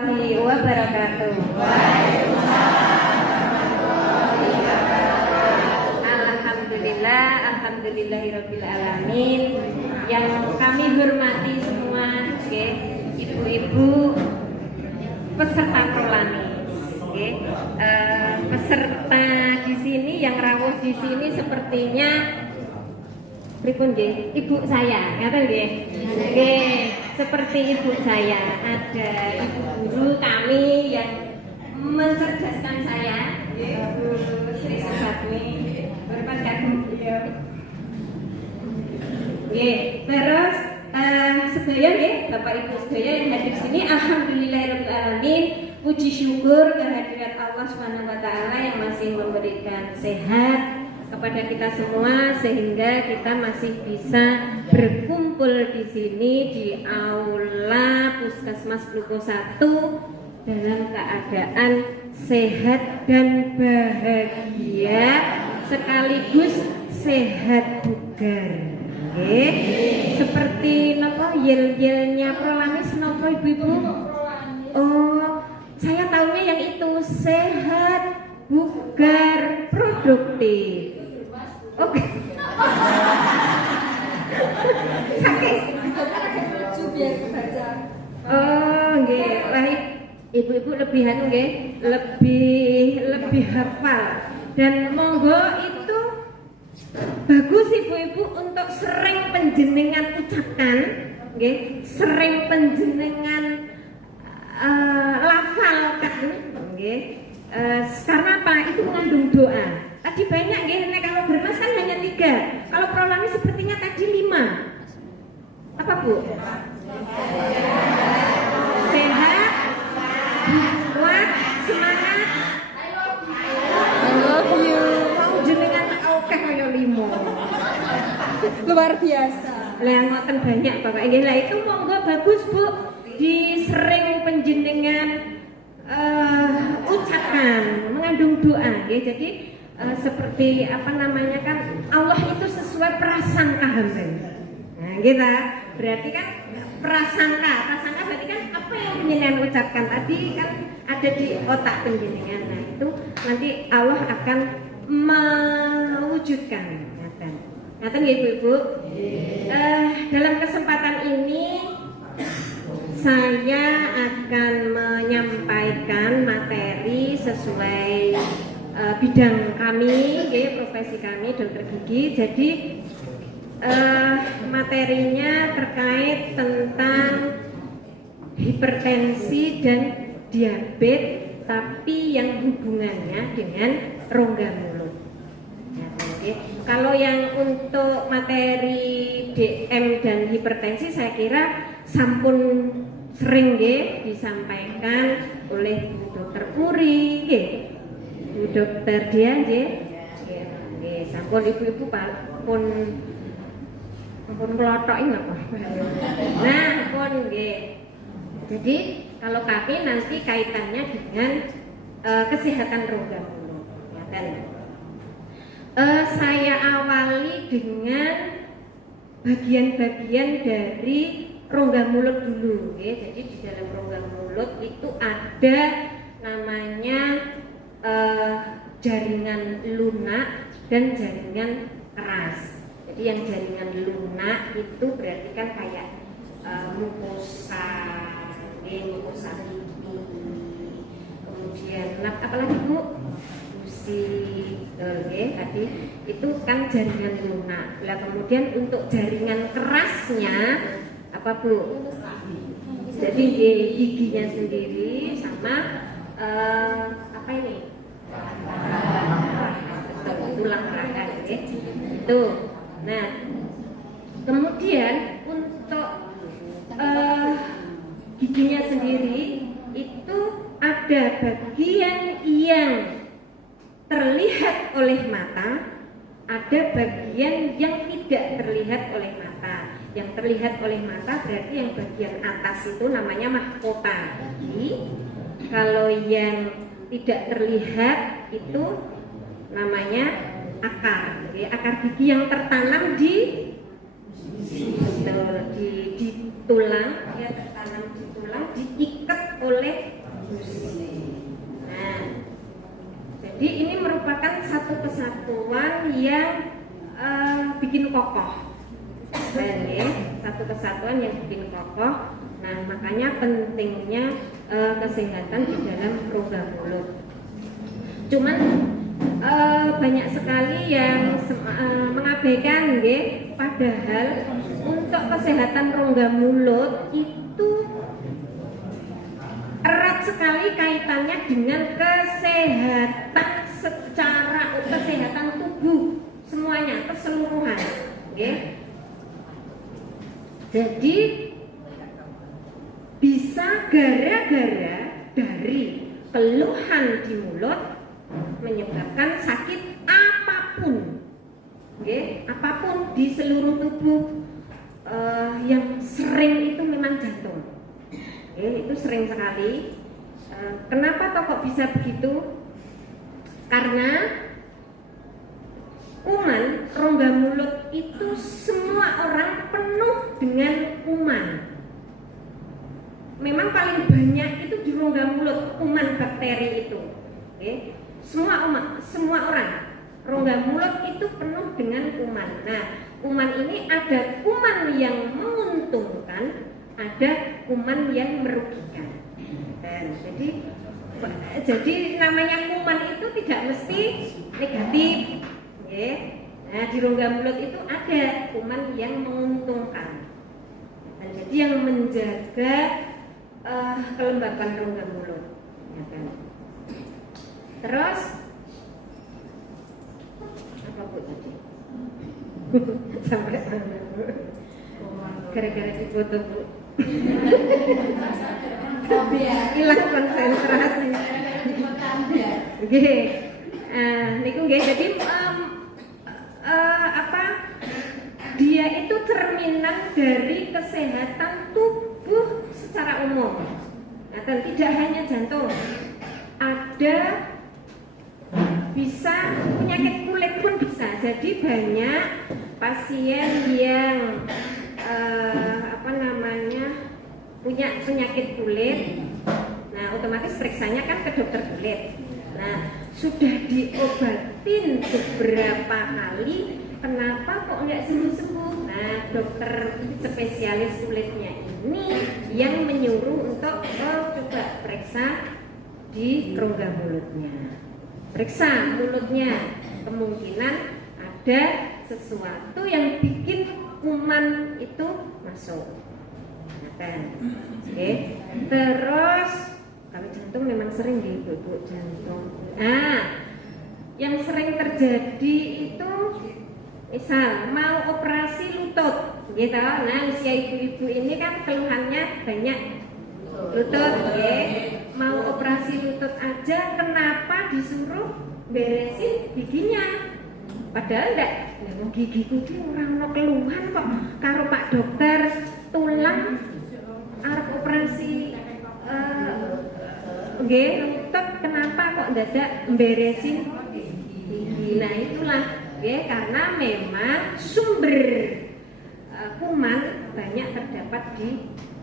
wabarakatuh. Alhamdulillah, alhamdulillahirabbil alamin. Yang kami hormati semua, ibu-ibu peserta Prolanis, peserta di sini yang rawuh di sini sepertinya pripun nggih? Ibu saya, ngaten nggih? Nggih, seperti ibu saya. Ada ibu guru kami yang mencerdaskan saya, Bu Sri Subatmi. Nggih, terus sedaya nggih, Bapak Ibu sedaya yang hadir di sini, alhamdulillahirabbil alamin. Puji syukur kehadirat Allah Subhanahu wa taala yang masih memberikan sehat kepada kita semua sehingga kita masih bisa berkumpul di sini di aula Puskesmas Kluko 1 dalam keadaan sehat dan bahagia sekaligus sehat bugar. Seperti napa yel-yelnya Prolanis napa ibu-ibu? Oh, saya tahunya yang itu sehat, bugar, produktif. Oke. Sakit. Oh, nggih. Wah, ibu-ibu lebihan nggih, lebih hafal. Dan monggo itu bagus ibu-ibu untuk sering panjenengan ucapkan, nggih, sering panjenengan lafalkan, nggih. Karena apa? Itu mengandung doa. Tadi banyak nggih, kalau bernas kan hanya 3. Kalau Prolanis sepertinya tadi 5. Apa Bu? Sehat, kuat, semangat. I love you. Mau jenengan oke kaya 5. Luar biasa. Lah ngoten banyak Bapak. Nggih, lah itu monggo bagus Bu, disering panjenengan ucapkan mengandung doa ya. Jadi seperti apa namanya kan, Allah itu sesuai prasangka hamba. Nah kita berarti kan prasangka berarti kan apa yang penjenengan ucapkan tadi kan ada di otak penjenengan. Nah itu nanti Allah akan mewujudkan. Ngaten ya ibu-ibu. Dalam kesempatan ini saya akan menyampaikan materi sesuai bidang kami, profesi kami dokter gigi. Jadi materinya terkait tentang hipertensi dan diabetes, tapi yang hubungannya dengan rongga mulut. Kalau yang untuk materi DM dan hipertensi saya kira sampun sering disampaikan oleh Bu Dokter Puri, Bu Dokter Dian, sampun ibu-ibu pun kelotokin apa? Nah, pun jadi kalau kami nanti kaitannya dengan kesehatan rongga mulut, saya awali dengan bagian-bagian dari rongga mulut dulu, Jadi di dalam rongga mulut itu ada namanya jaringan lunak dan jaringan keras. Jadi yang jaringan lunak itu berarti kan kayak mukosa pipi, kemudian apalagi Bu? Gusi, tadi itu kan jaringan lunak. Lah kemudian untuk jaringan kerasnya apa Bu? Jadi giginya sendiri sama apa ini? Tulang rahang, itu. Nah, kemudian untuk giginya sendiri itu ada bagian yang terlihat oleh mata, ada bagian yang tidak terlihat oleh mata. Yang terlihat oleh mata berarti yang bagian atas itu namanya mahkota gigi. Kalau yang tidak terlihat itu namanya akar. Jadi akar gigi yang tertanam di tulang, dia tertanam di tulang, diikat oleh gusi. Nah, jadi ini merupakan satu kesatuan yang bikin kokoh. Satu kesatuan yang bikin kokoh. Nah, makanya pentingnya kesehatan di dalam rongga mulut. Cuman banyak sekali yang mengabaikan, nggih. Padahal untuk kesehatan rongga mulut itu erat sekali kaitannya dengan kesehatan secara kesehatan tubuh semuanya, keseluruhan, nggih. Jadi bisa gara-gara dari keluhan di mulut menyebabkan sakit apapun, okay? Apapun di seluruh tubuh. Yang sering itu memang jantung, okay? Itu sering sekali. Kenapa kok bisa begitu? Karena kuman rongga mulut itu semua orang penuh dengan kuman. Memang paling banyak itu di rongga mulut kuman bakteri itu, okay? Semua orang rongga mulut itu penuh dengan kuman. Nah, kuman ini ada kuman yang menguntungkan, ada kuman yang merugikan. Dan jadi namanya kuman itu tidak mesti negatif, okay? Nah, di rongga mulut itu ada kuman yang menguntungkan. Dan jadi yang menjaga kelembapan rongga mulut, ya kan? Terus apa Bu tadi? Sampai gara-gara difoto Bu. Hilang konsentrasi. Nggih. Niku nggih, jadi dia itu cerminan dari kesehatan tubuh secara umum. Nah, dan tidak hanya jantung, ada bisa penyakit kulit pun bisa. Jadi banyak pasien yang punya penyakit kulit. Nah, otomatis periksanya kan ke dokter kulit. Nah, sudah diobatin beberapa kali, kenapa kok nggak sembuh-sembuh? Nah, dokter spesialis kulitnya ini yang menyuruh untuk coba periksa di rongga mulutnya. Periksa mulutnya, kemungkinan ada sesuatu yang bikin kuman itu masuk. Oke. Terus kalau jantung memang sering gitu, Bu, jantung. Nah, yang sering terjadi itu misal mau operasi lutut, gitu. Nah, usia ibu-ibu ini kan keluhannya banyak lutut, ya. Mau operasi lutut aja, kenapa disuruh beresin giginya? Padahal enggak, gigiku itu orang no keluhan kok. Karo Pak Dokter tulang arep operasi lutut, kenapa kok dadak beresin gigi? Nah, itulah ya, karena memang sumber kuman banyak terdapat di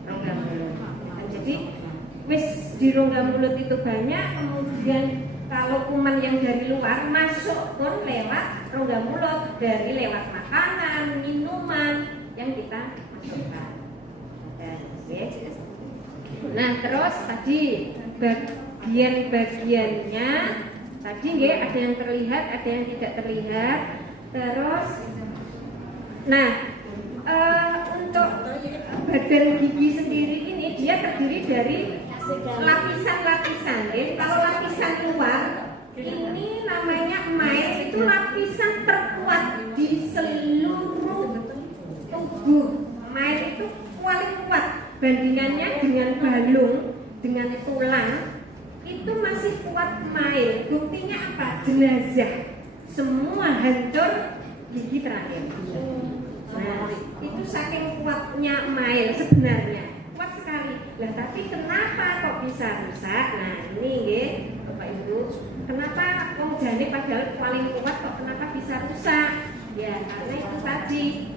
rongga mulut. Nah, jadi wis di rongga mulut itu banyak, kemudian kalau kuman yang dari luar masuk pun lewat rongga mulut, dari lewat makanan, minuman yang kita masukkan. Nah, terus tadi bagian-bagiannya tadi ada yang terlihat, ada yang tidak terlihat. Terus, nah, untuk badan gigi sendiri ini dia terdiri dari lapisan-lapisan. Kalau lapisan luar ini namanya email, itu lapisan terkuat di seluruh tubuh. Email itu paling kuat bandingannya dengan balung, dengan tulang itu masih kuat email. Buktinya apa? Jenazah semua hancur gigi terakhir. Nah, itu saking kuatnya email sebenarnya, kuat sekali. Lah, tapi kenapa kok bisa rusak? Nah, ini ya Bapak Ibu, kenapa wong jane padahal paling kuat kok kenapa bisa rusak? Ya, karena itu tadi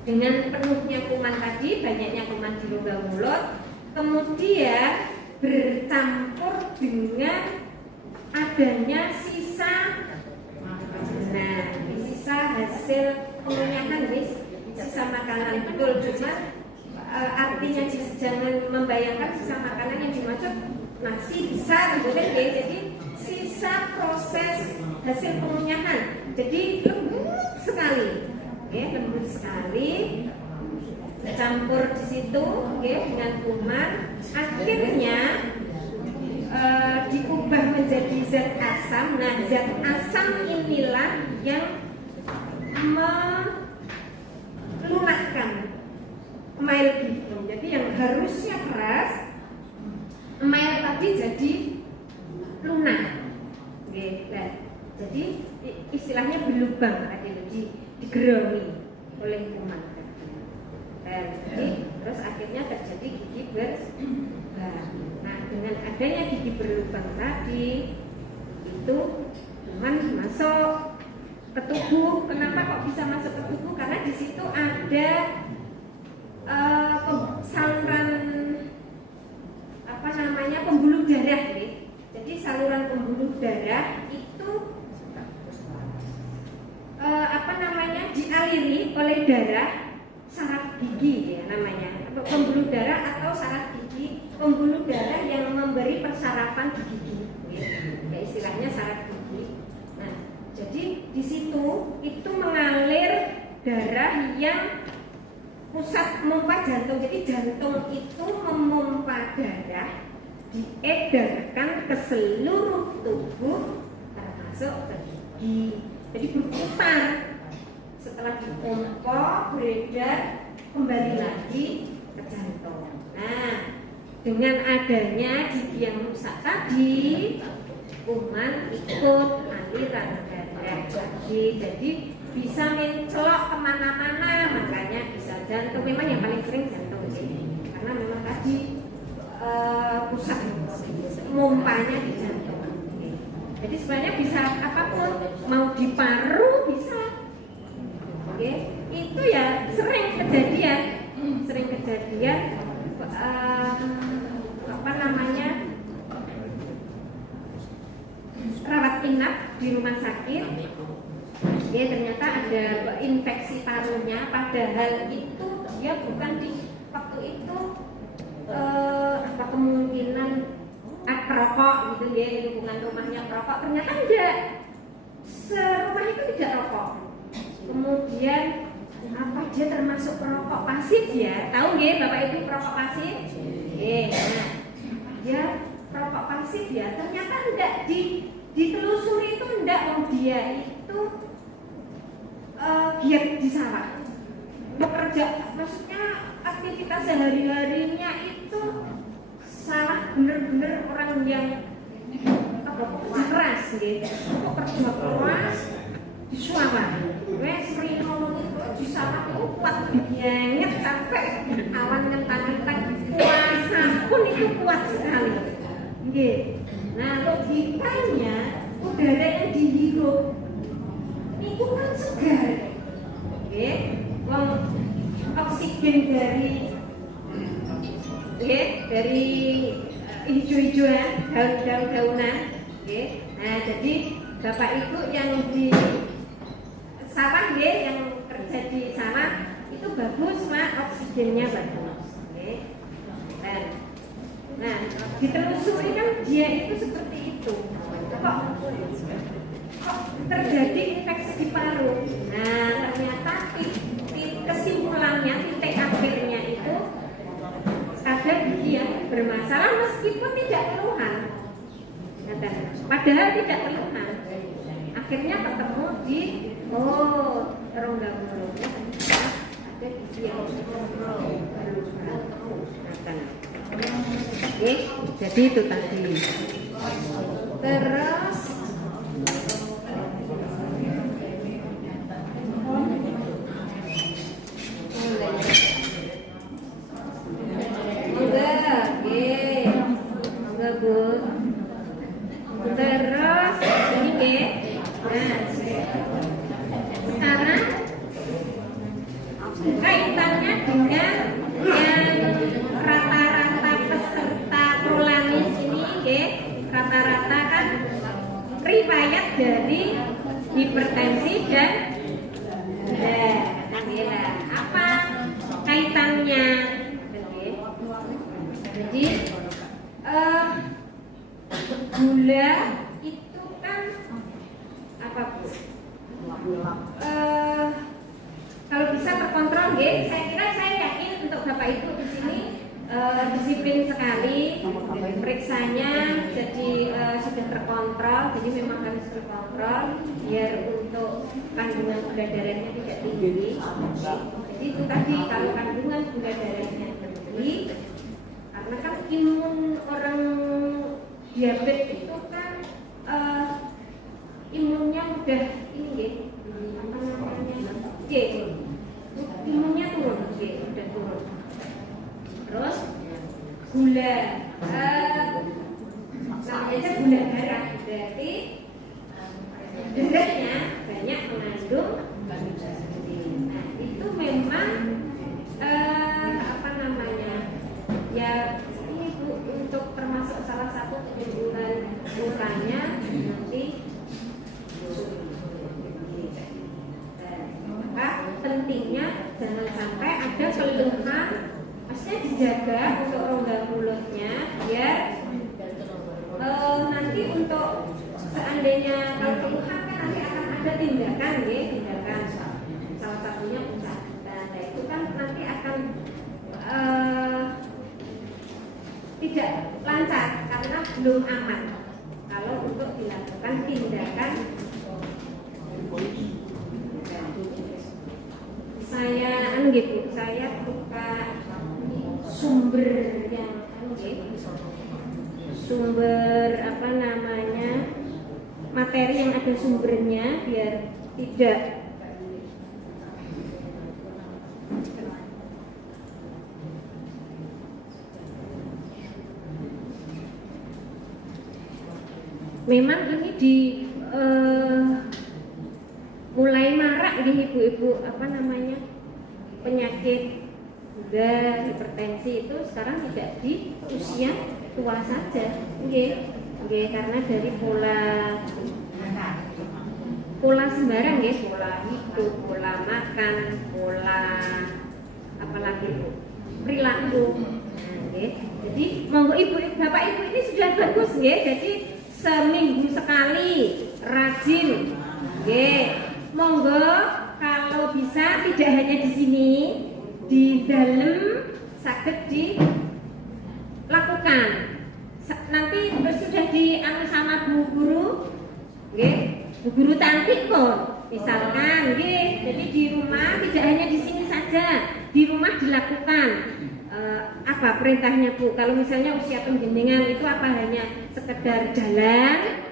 dengan penuhnya kuman tadi, banyaknya kuman di rongga mulut, kemudian bercampur dengan adanya sisa, nah sisa hasil pengunyahan guys, sisa makanan betul, cuma artinya jangan membayangkan sisa makanan yang dimaksud nasi besar gitu kan ya. Jadi sisa proses hasil pengunyahan, jadi lembut sekali ya, lembut sekali, campur di situ ya, dengan kuman, akhirnya diubah menjadi zat asam. Nah, zat asam inilah yang melunakkan email gitu. Jadi yang harusnya keras, email tadi jadi lunak. Oke, nah, jadi istilahnya berlubang tadi, digerongi oleh kuman. Nah, jadi terus akhirnya terjadi gigi berlubang. Nah, dengan adanya gigi berlubang tadi, itu kuman masuk ke tubuh. Kenapa kok bisa masuk ke tubuh? Karena di situ ada saluran pembuluh darah ya. Jadi saluran pembuluh darah itu dialiri oleh darah saraf gigi ya namanya, pembuluh darah atau saraf gigi, pembuluh darah yang memberi persarafan di gigi ya, istilahnya saraf gigi. Nah, jadi di situ itu mengalir darah yang pusat memompa jantung. Jadi jantung itu memompa darah, diedarkan ke seluruh tubuh termasuk ke gigi. Jadi berputar, setelah dipompa beredar kembali lagi ke jantung. Nah, dengan adanya gigi yang rusak tadi, kuman ikut aliran darah lagi, jadi bisa mencelok kemana-mana, makanya bisa jantung. Memang yang paling sering jantung sih, karena memang tadi pusat mumpanya di jantung. Jadi sebenarnya bisa apapun, mau di paru bisa. Oke, itu ya sering kejadian rawat inap di rumah sakit. Ya, ternyata ada infeksi parunya, padahal itu dia bukan di waktu itu kemungkinan perokok gitu ya, lingkungan rumahnya perokok, ternyata enggak, serumah itu tidak rokok. Kemudian dia termasuk perokok pasif ya, tahu nggih Bapak Ibu perokok pasif? Nah, dia perokok pasif ya, ternyata enggak, ditelusuri itu enggak, dia itu giat di sawah, bekerja, maksudnya aktivitas sehari-harinya itu salah, bener-bener orang yang kerja keras gitu, kerja keras di sawah, sering ngomong itu di sawah itu kuat banget sampai awan ngentang-ngentang, puasa pun itu kuat sekali. Nah, logikanya udara yang dihirup itu kan segar, oksigen dari hijau-hijauan, daun-daunan. Nah, jadi Bapak Ibu yang di sawah, yang kerja di sana itu bagus Pak, oksigennya bagus. Nah, ditelusuri kan dia itu seperti itu. Kok terjadi infeksi di paru? Nah, ternyata kesimpulannya, titik akhirnya itu ada gigi yang bermasalah meskipun tidak keluhan. Padahal tidak keluhan. Akhirnya ketemu di rongga mulutnya ada gigi yang jadi itu tadi. Terus sekarang kaitannya dengan yang rata-rata dari hipertensi dan gula. Apa kaitannya? Jadi gula itu kan apa Bu? Kalau bisa terkontrol, saya kira saya yakin untuk Bapak Ibu di sini disiplin sekali, periksanya jadi sudah terkontrol, jadi memang harus terkontrol biar untuk kandungan gula darahnya tidak tinggi. Jadi itu tadi kalau kandungan gula darahnya tinggi, karena kan imun orang diabetes itu kan imunnya udah ini apa namanya imunnya turun, udah turun. Terus gula namanya gula darah, berarti darahnya banyak mengandung. Nah itu memang apa namanya ya ini Bu, untuk termasuk salah satu keunggulan ukurannya nanti maka pentingnya jangan sampai ada keluhan, maksudnya dijaga untuk rongga mulutnya biar nanti untuk seandainya kalau keluhan kan nanti akan ada tindakan tindakan salah satunya pencabutan. Nah itu kan nanti akan tidak lancar karena belum aman kalau untuk dilakukan tindakan. Saya buka sumber yang sumber apa namanya materi yang ada sumbernya biar tidak memang ini di mulai marak di ibu-ibu apa namanya penyakit gula, hipertensi itu sekarang tidak di usia tua saja, karena dari pola sembarang, pola hidup, pola makan, pola apalagi perilaku. Jadi monggo ibu, bapak ibu ini sudah bagus, jadi seminggu sekali rajin, monggo kalau bisa tidak hanya di sini, di dalam sakit dilakukan. Nanti sudah dianu sama Bu Guru, Bu Guru cantik kok, misalkan, jadi di rumah tidak hanya di sini saja, di rumah dilakukan. Apa perintahnya Bu? Kalau misalnya usia penjenengan itu apa hanya sekedar jalan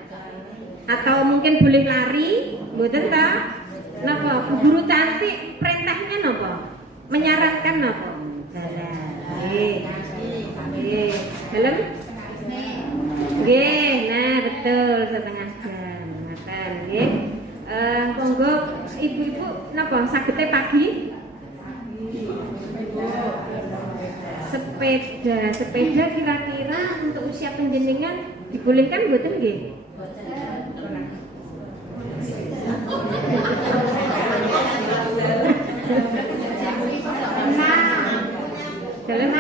atau mungkin boleh lari, mboten ta? Napa Bu Guru cantik perintahnya napa? Menyarankan napa? Jalan. Dalam? Nah betul setengah jam. Ngaten nggih. Monggo ibu-ibu napa sagete pagi? Sepeda kira-kira untuk usia penjenengan dibolehkan mboten nggih? Dalam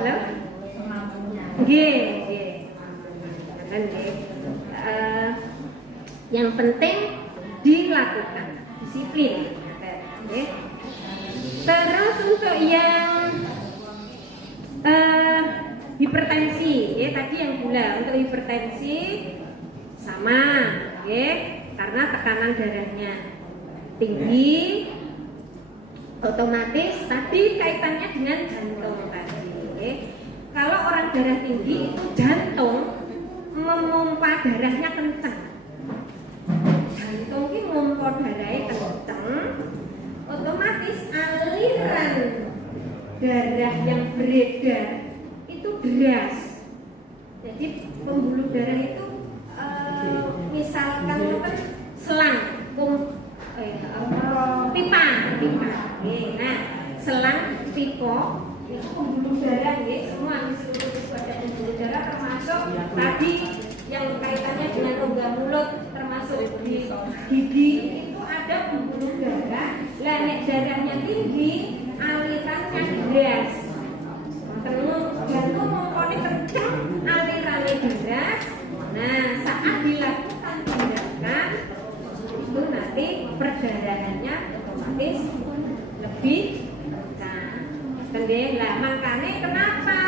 halo? Yang penting dilakukan disiplin. Terus untuk yang hipertensi, tadi yang gula, untuk hipertensi sama, karena tekanan darahnya tinggi, otomatis tadi kaitannya dengan jantung tadi. Kalau orang darah tinggi itu jantung memompa darahnya kencang. Jantung ini memompa darahnya kencang, otomatis aliran darah yang beredar itu deras. Jadi pembuluh darah itu misalkan selang pipa. Nah, selang pipa Itu pembuluh darah nggih, semua di seluruh tubuh ada pembuluh darah termasuk tadi yang kaitannya dengan rongga mulut, termasuk di gigi itu ada pembuluh darah. Lah nek darahnya tinggi, alirannya deras. Terus jantung mongkone kenceng, alirannya deras. Nah, saat dilakukan tindakan itu nanti perdarahannya otomatis lebih kencang. Lah makanya kenapa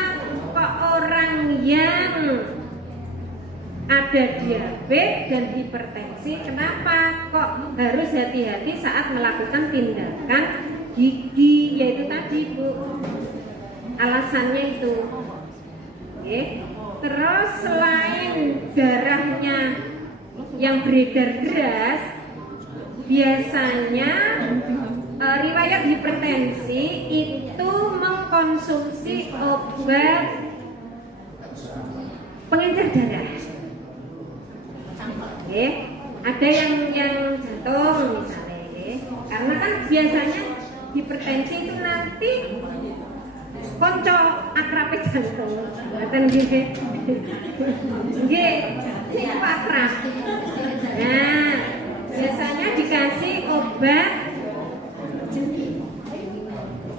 kok orang yang ada diabetes dan hipertensi, kenapa kok harus hati-hati saat melakukan tindakan gigi, yaitu tadi Bu, alasannya itu. Oke. Terus selain darahnya yang beredar deras, biasanya riwayat hipertensi itu mengkonsumsi obat pengencer darah. Oke, ada yang jantung misalnya, karena kan biasanya hipertensi itu nanti konco akrabe jantung, ngoten nggih. Nggih, sing akrab. Nah, biasanya dikasih obat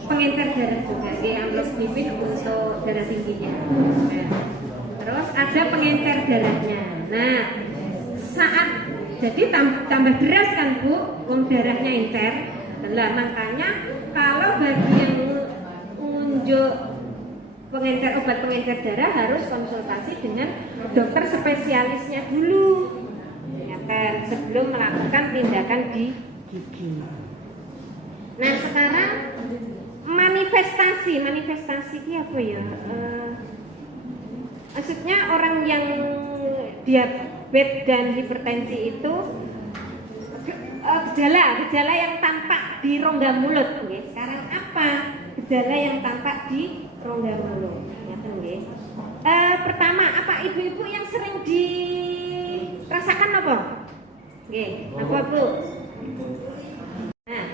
pengencer darah juga, amlodipin untuk darah tingginya. Nah, terus ada pengencer darahnya. Nah, saat jadi tambah deras kan Bu, darahnya encer. Lah makanya kalau bagi yang unjuk obat pengencer darah harus konsultasi dengan dokter spesialisnya dulu, ya kan, sebelum melakukan tindakan di gigi. Nah sekarang manifestasi ini apa ya? Maksudnya orang yang diabetes dan hipertensi itu gejala yang tampak di rongga mulut. Okay. Sekarang apa gejala yang tampak di rongga mulut? Pertama, apa ibu-ibu yang sering dirasakan apa? Apa Bu? Nah,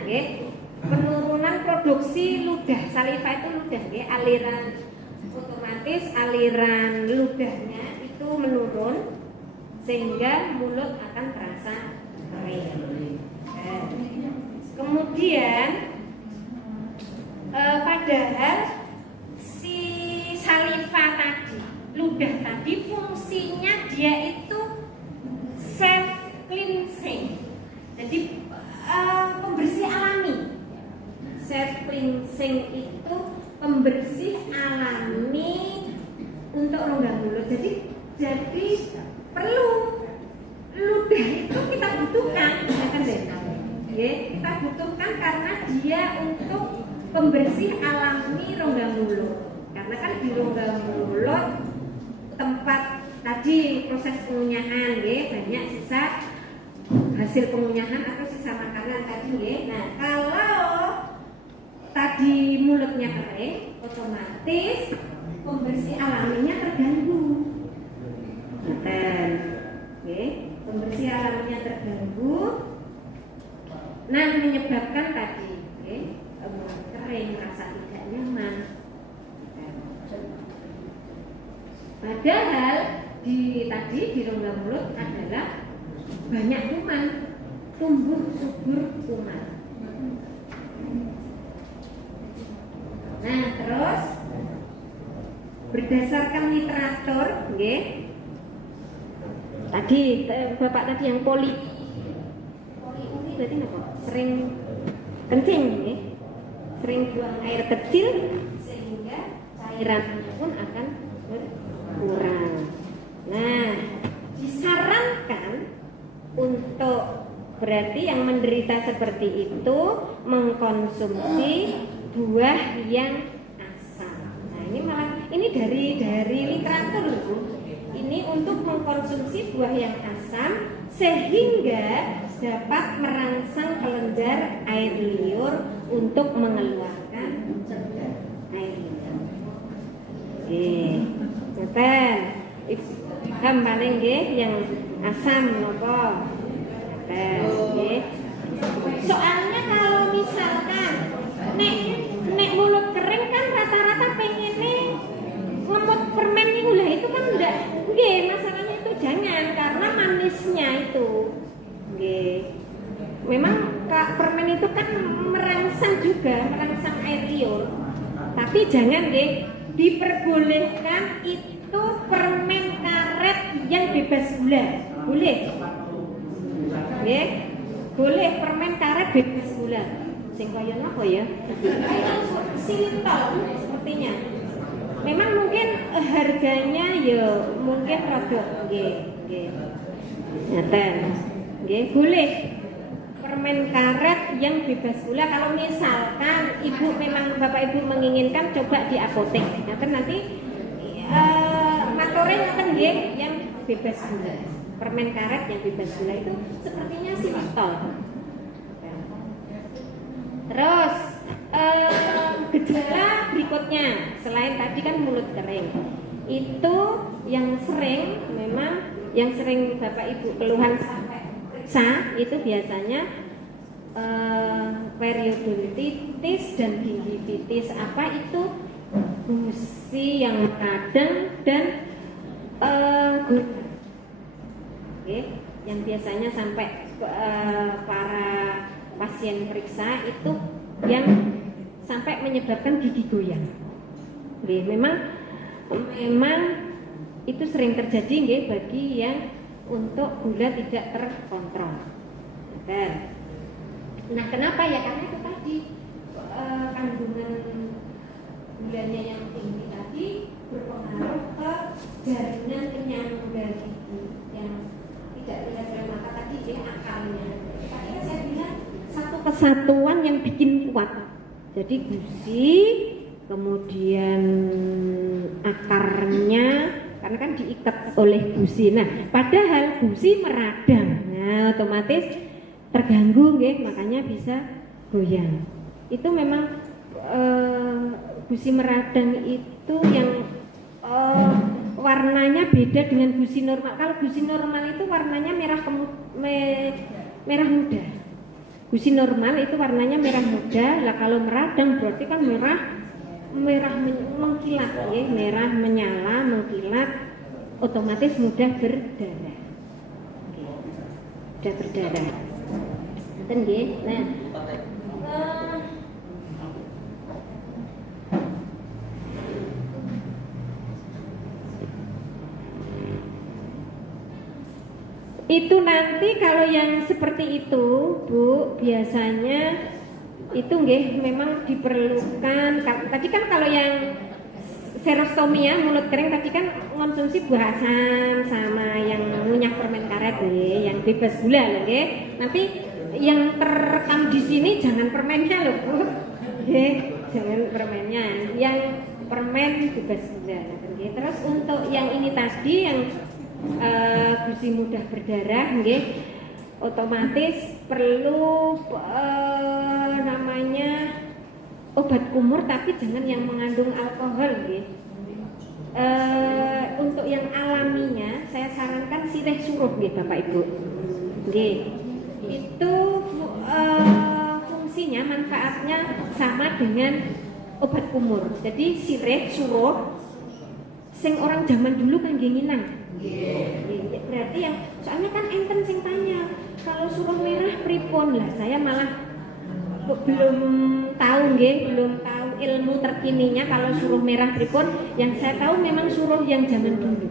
penurunan produksi ludah, saliva itu ludah, aliran otomatis aliran ludahnya itu menurun sehingga mulut akan terasa kering. Kemudian padahal si saliva tadi, ludah tadi fungsinya dia itu self cleansing. Jadi pembersih alami. Self cleansing itu pembersih alami untuk rongga mulut. Jadi perlu ludah itu kita butuhkan, kan kita butuhkan karena dia untuk pembersih alami rongga mulut. Karena kan di rongga mulut tempat tadi proses pengunyahan, banyak sisa hasil pengunyahan atau sisa makanan tadi. Nah kalau tadi mulutnya kering, otomatis pembersih alaminya terganggu. Pembersih alaminya terganggu. Nah menyebabkan tadi kering, rasa tidak nyaman. Padahal tadi di rongga mulut adalah banyak kuman, tumbuh subur kuman. Nah terus berdasarkan literatur, tadi Bapak tadi yang poliuri berarti apa? Sering kencing, sering buang air kecil sehingga cairan pun akan berkurang. Nah, disarankan untuk berarti yang menderita seperti itu mengkonsumsi buah yang asam. Nah, ini dari literatur Bu. Ini untuk mengkonsumsi buah yang asam sehingga dapat merangsang kelenjar air liur untuk mengeluarkan air liur. Paham paling yang asam napa? Soalnya kalau misalkan nek mulut kering kan rata-rata Tapi jangan nggih, diperbolehkan itu permen karet yang bebas gula. Boleh. Nggih. Boleh permen karet bebas gula. Sing kaya napa ya? Sintol sepertinya. Memang mungkin harganya ya mungkin rada nggih. Ngaten. Nggih, boleh. Permen karet yang bebas gula. Kalau misalkan ibu memang bapak ibu menginginkan, coba di apotek. Nanti matoren akan nggih yang bebas gula. Permen karet yang bebas gula itu sepertinya sintol. Terus gejala berikutnya selain tadi kan mulut kering, itu yang sering memang yang sering bapak ibu keluhan sampai periksa itu biasanya periodontitis dan gingivitis. Apa itu? Gusi yang kadang dan yang biasanya sampai para pasien periksa itu yang sampai menyebabkan gigi goyang. Memang itu sering terjadi nggih bagi yang untuk gula tidak terkontrol. Nah, kenapa ya? Karena itu tadi kandungan gulanya yang tinggi tadi berpengaruh ke jaringan penyangga gigi yang tidak terlihat oleh mata tadi, dia akarnya. Tadi saya bilang satu kesatuan yang bikin kuat. Jadi gusi, kemudian akarnya, karena kan diikat oleh gusi. Nah, padahal gusi meradang, nah otomatis terganggu, nggih, makanya bisa goyang. Itu memang gusi meradang itu yang warnanya beda dengan gusi normal. Kalau gusi normal itu warnanya merah muda. Gusi normal itu warnanya merah muda. Lah kalau meradang berarti kan merah mengkilat, ya, merah menyala, mengkilat, otomatis mudah berdarah. Mudah berdarah. Nggih. Nah, itu nanti kalau yang seperti itu, Bu, biasanya itu nggih memang diperlukan. Tadi kan kalau yang serostomi ya, mulut kering tadi kan konsumsi buah asam sama yang ngunyah permen karet nggih, yang bebas gula nggih. Nanti yang terekam di sini jangan permennya loh, Bu. Nggih, jangan permennya. Yang permen bebas gula nggih. Terus untuk yang ini tadi yang gusi mudah berdarah nggih, otomatis perlu namanya obat kumur, tapi jangan yang mengandung alkohol nggih. Untuk yang alaminya saya sarankan sirih suruh nggih Bapak Ibu. Nggih. Itu fungsinya, manfaatnya sama dengan obat kumur. Jadi sirih suruh sing orang zaman dulu kan nginang. Berarti yang soalnya kan enten sing tanya kalau suruh merah pripun, lah saya malah belum tahu nggih, belum tahu ilmu terkininya kalau suruh merah pripun. Yang saya tahu memang suruh yang zaman dulu,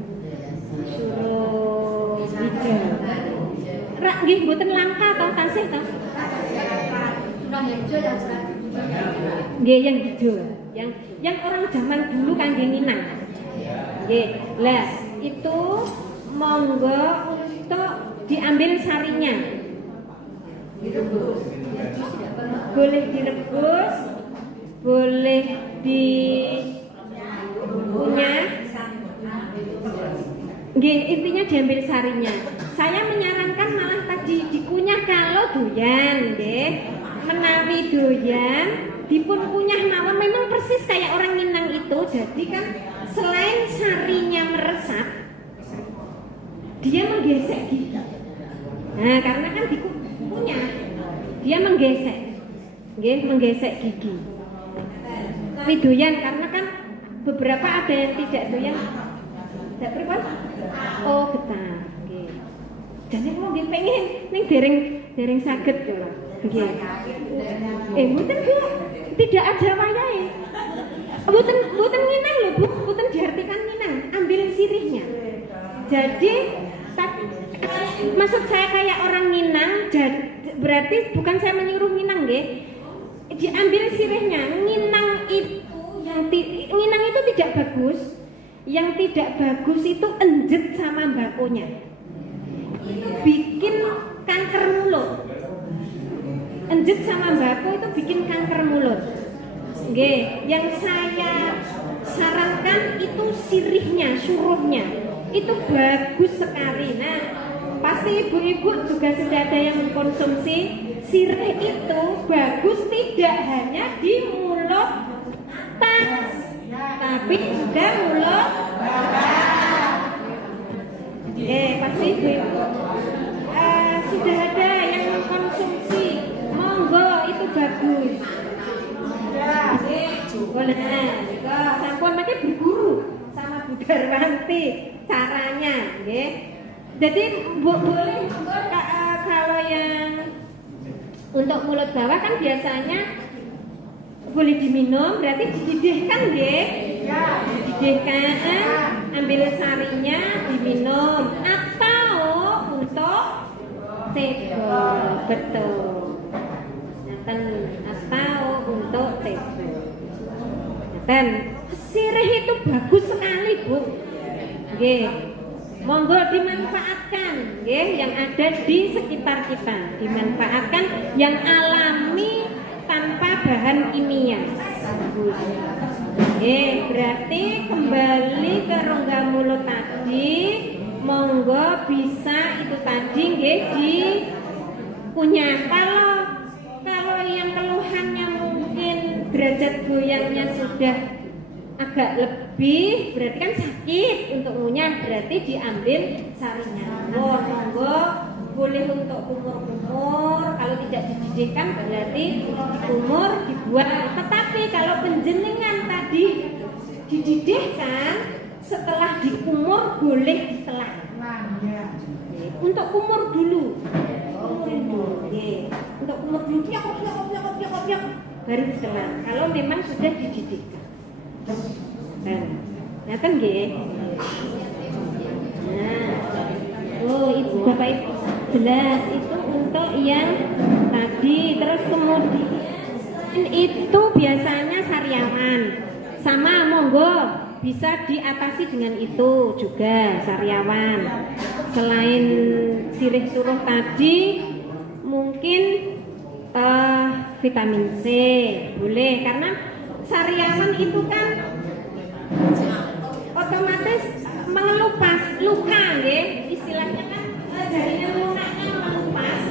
suruh hijau. Rak nggih mboten langka atau tasih to? Nggih yang hijau, yang orang zaman dulu kan nginang. Nggih. Lah itu monggo untuk diambil sarinya. Boleh direbus, boleh dikunyah. Nggih, intinya diambil sarinya. Saya menyarankan malah tadi dikunyah kalau doyan, nggih. Menawi doyan dipun kunyah mawon, memang persis kayak orang nginang itu. Jadi kan selain sarinya meresap, dia menggesek gigi. Nah, karena kan dikunyah, dia menggesek, menggesek gigi. Tapi doyan, karena kan beberapa ada yang tidak doyan. Tidak berapa? Oh, betah. Jadi mau pengen, nih dereng saged gitu. Mboten Bu, tidak ada wayahe. Boten minang lho Bu, boten diartikan minang, ambil sirihnya. Jadi maksud saya kayak orang minang, berarti bukan saya menyuruh minang nggih. Diambil sirihnya. Nginang itu tidak bagus. Yang tidak bagus itu enjet sama mbakonya. Itu bikin kanker mulut. Enjet sama mbako itu bikin kanker mulut. Nggih, yang saya sarankan itu sirihnya, suruhnya. Itu bagus sekali. Nah, pasti ibu-ibu juga sudah ada yang mengkonsumsi. Sirih itu bagus tidak hanya di mulut atas, tapi juga mulut bawah. Pasti ibu-ibu sudah ada yang mengkonsumsi. Monggo, itu bagus. Nah, sampun mangke berguru sama Bu Darwanti caranya, nggih. Jadi boleh kalau yang untuk mulut bawah kan biasanya boleh diminum, berarti dididihkan nggih. Dididihkan, ambil sarinya diminum atau untuk tebel, betul. Atau untuk tebel. Dan sirih itu bagus sekali Bu. Nggih. Monggo dimanfaatkan nggih yang ada di sekitar kita. Dimanfaatkan yang alami tanpa bahan kimia. Bagus. Berarti kembali ke rongga mulut tadi, monggo bisa itu tadi nggih dikunyah. Kalau yang keluhannya mungkin derajat goyangnya sudah agak lebih, berarti kan sakit untuk ngunyah, berarti diambil sarinya. Monggo boleh untuk kumur-kumur, kalau tidak dididihkan berarti kumur dibuang. Tetapi kalau penjenengan tadi dididihkan, setelah dikumur boleh ditelan. Untuk kumur dulu. Untuk kumur dulu, piok, baru ditelan. Kalau memang sudah dididihkan. Ngaten nggih. Nah, itu Bapak Ibu jelas itu untuk yang tadi. Terus kemudian itu biasanya sariawan. Sama monggo bisa diatasi dengan itu juga sariawan. Selain sirih suruh tadi, mungkin vitamin C boleh, karena sariawan itu kan otomatis mengelupas luka, nggih. Istilahnya kan jaringan lunaknya mengelupas.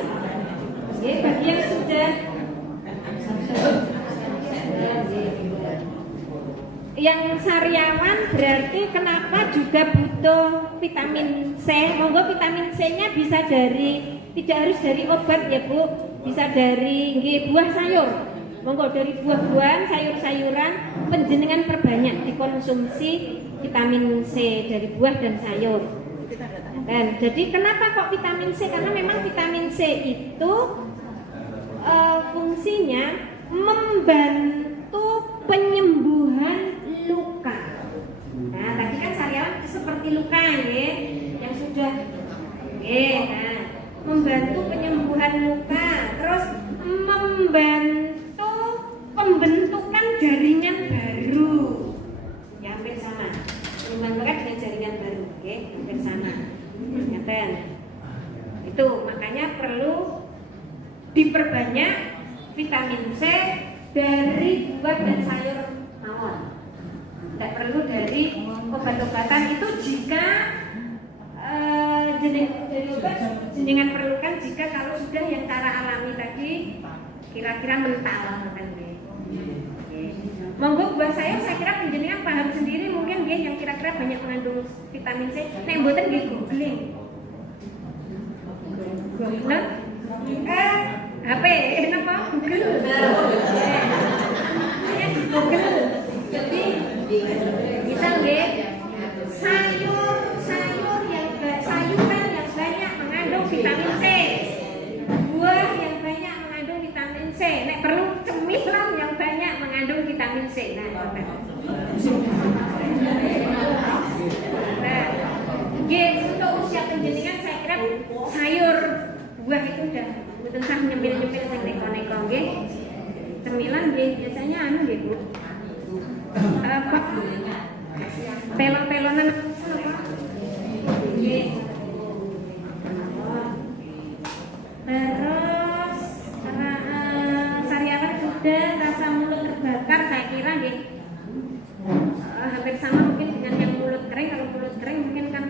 Nggih, bagi yang sudah yang sariawan berarti kenapa juga butuh vitamin C. Monggo vitamin C-nya bisa tidak harus dari obat ya Bu, bisa dari buah sayur. Monggo dari buah-buahan, sayur-sayuran, penjenengan perbanyak dikonsumsi vitamin C dari buah dan sayur. Dan jadi kenapa kok vitamin C? Karena memang vitamin C itu fungsinya membantu penyembuhan luka. Nah, tadi kan sariawan seperti luka ya, yang sudah membantu penyembuhan luka, terus membantu pembentukan jaringan baru. Ya hampir sama. Membantukan dengan jaringan baru, hampir sama. Nyata. Itu makanya perlu diperbanyak vitamin C dari buah dan sayur mawon. Tidak perlu dari obat-obatan itu jika dari obat jenengan perlukan jika kalau sudah yang cara alami tadi kira-kira mental kan. Monggo buah sayur saya kira penjenengan paham sendiri mungkin dia yang kira-kira banyak mengandung vitamin C. Nek mboten nggih googling. Google HP napa Google. Google. Jadi bisa nggih sayuran yang banyak mengandung vitamin C. Buah yang banyak mengandung vitamin C. Nek perlu cemilan yang banyak mengandung vitamin C. Nah, Nah, untuk usia penjenengan saya kira sayur buah itu udah mboten sah nyemil-nyemil sing neko-neko nggih. Cemilan nggih biasanya anu nggih Bu. Apa? Pelon-pelonan apa? Nggih. Terus sariawan sudah rasa mulut terbakar saya kira nggih. Hampir sama mungkin dengan yang mulut kering. Kalau mulut kering mungkin kan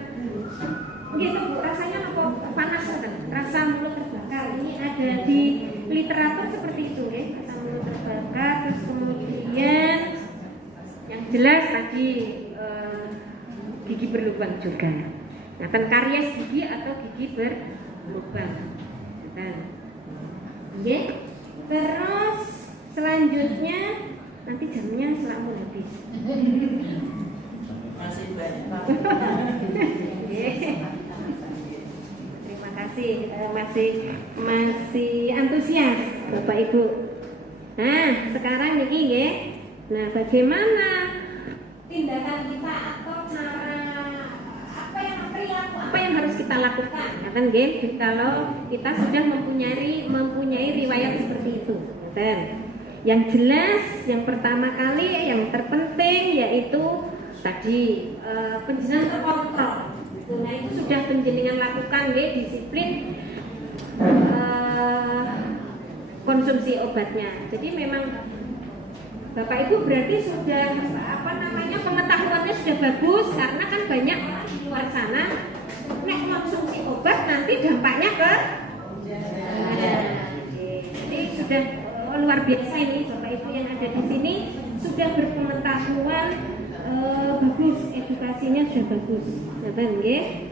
gitu Bu, rasanya apa panas kan? Rasa mulut terbakar ini ada di literatur seperti itu ya, rasa mulut terbakar. Terus kemudian yang jelas tadi gigi berlubang juga. Nah, karies gigi atau gigi berlubang. Nah, oke. Terus selanjutnya nanti jamnya selalu habis. Masih banyak banget. Terima kasih, masih antusias Bapak Ibu. Nah, sekarang nih ya. Nah, bagaimana tindakan kita atau cara apa yang harus kita lakukan? Ya kan, nggih, kalau kita sudah mempunyai riwayat seperti itu. Dan yang jelas, yang pertama kali, yang terpenting yaitu tadi penjenengan terkontrol. Nah, itu sudah penjenengan lakukan nggih, disiplin konsumsi obatnya. Jadi memang Bapak Ibu berarti sudah pengetahuannya sudah bagus, karena kan banyak orang di luar sana nek konsumsi obat nanti dampaknya ke jadi sudah luar biasa ini Bapak Ibu yang ada di sini sudah berpengetahuan bagus, edukasinya sudah bagus. Nggih.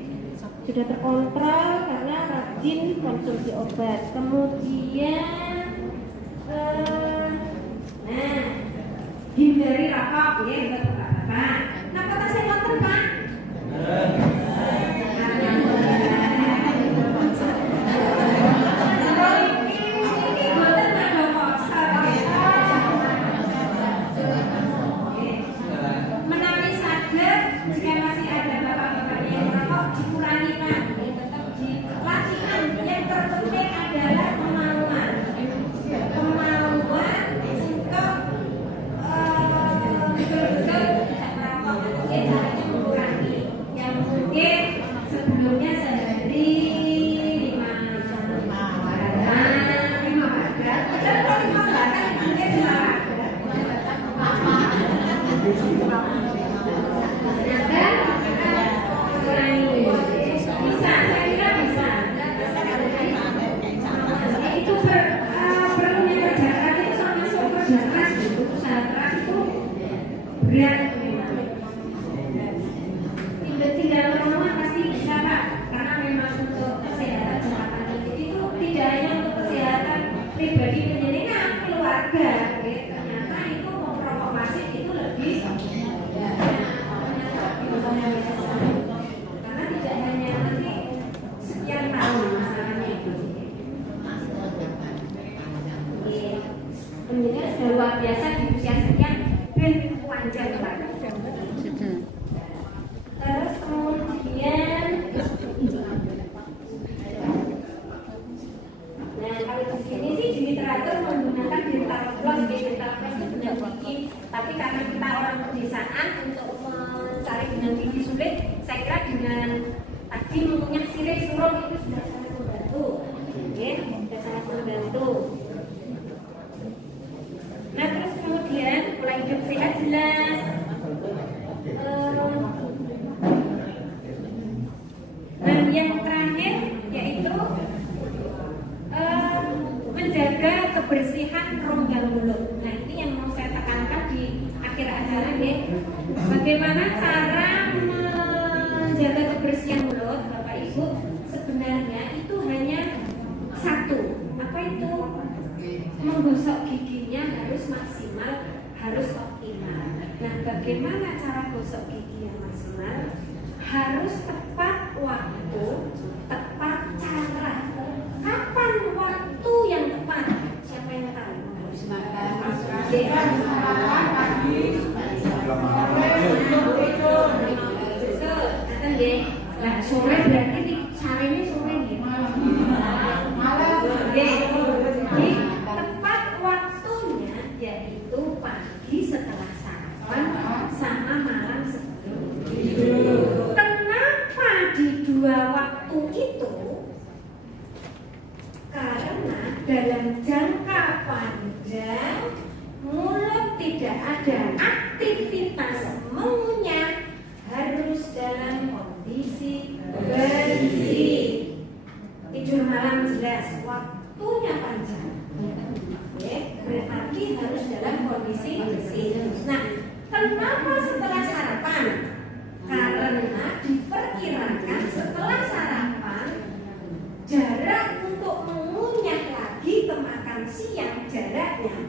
Sudah terkontrol karena rajin konsumsi obat. Kemudian hindari rokok ya, Bapak. Napa tasih wonten, Pak? Menawi sadar jika masih ada bapak-bapak yang merokok dikurangi Pak, tetap dilatihkan. Yang terpenting adalah kemauan untuk betul-betul tidak merokok. Mungkin caranya mengurangi. Yang mungkin sebelumnya sehari 5 bisa, saya kira bisa. Itu perlunya kerja keras itu termasuk kerja keras, usaha keras itu berat. Tidak lama pasti bisa Pak, karena memang untuk kesehatan jangka panjang itu tidak hanya untuk kesehatan pribadi penjenengan, keluarga. Ternyata itu merokok pasif itu lebih karena tidak hanya nanti sekian tahun masalahnya itu. Penjenengan sudah luar biasa di usia sekian dan panjang Pak. Terus kemudian, nah kalau di sini sih di literatur menggunakan dental floss. Dental floss itu benar gigi, tapi karena kita orang pedesaan untuk mencari dengan gigi sulit, saya kira dengan tadi mengunyah sirih suruh itu sudah sangat membantu, ya, sudah sangat membantu. Nah terus kemudian pola hidup sehat jelas. Dan yang terakhir yaitu menjaga kebersihan rongga mulut. Nah ini yang mau saya tekankan di akhir acara ya. Bagaimana cara menjaga kebersihan mulut Bapak Ibu? Sebenarnya itu hanya satu. Apa itu? Menggosok giginya harus maksimal, harus optimal. Nah bagaimana cara gosok gigi yang maksimal? Harus tepat waktu, tepat cara. Kapan waktu yang tepat? Siapa yang tahu? Harus makan pagi. Sore berarti sarene sore nggih. Malam. Jadi tepat waktunya yaitu pagi setelah sarapan sama malam sebelum tidur. Kenapa di dua waktu itu? Karena dalam jangka panjang mulut tidak ada aktivitas mengunyah, harus dalam kondisi bersih. Tidur malam jelas waktunya panjang. Oke, berarti harus dalam kondisi bersih. Nah, kenapa setelah sarapan? Karena diperkirakan setelah sarapan jarak untuk mengunyah lagi ke makan siang jaraknya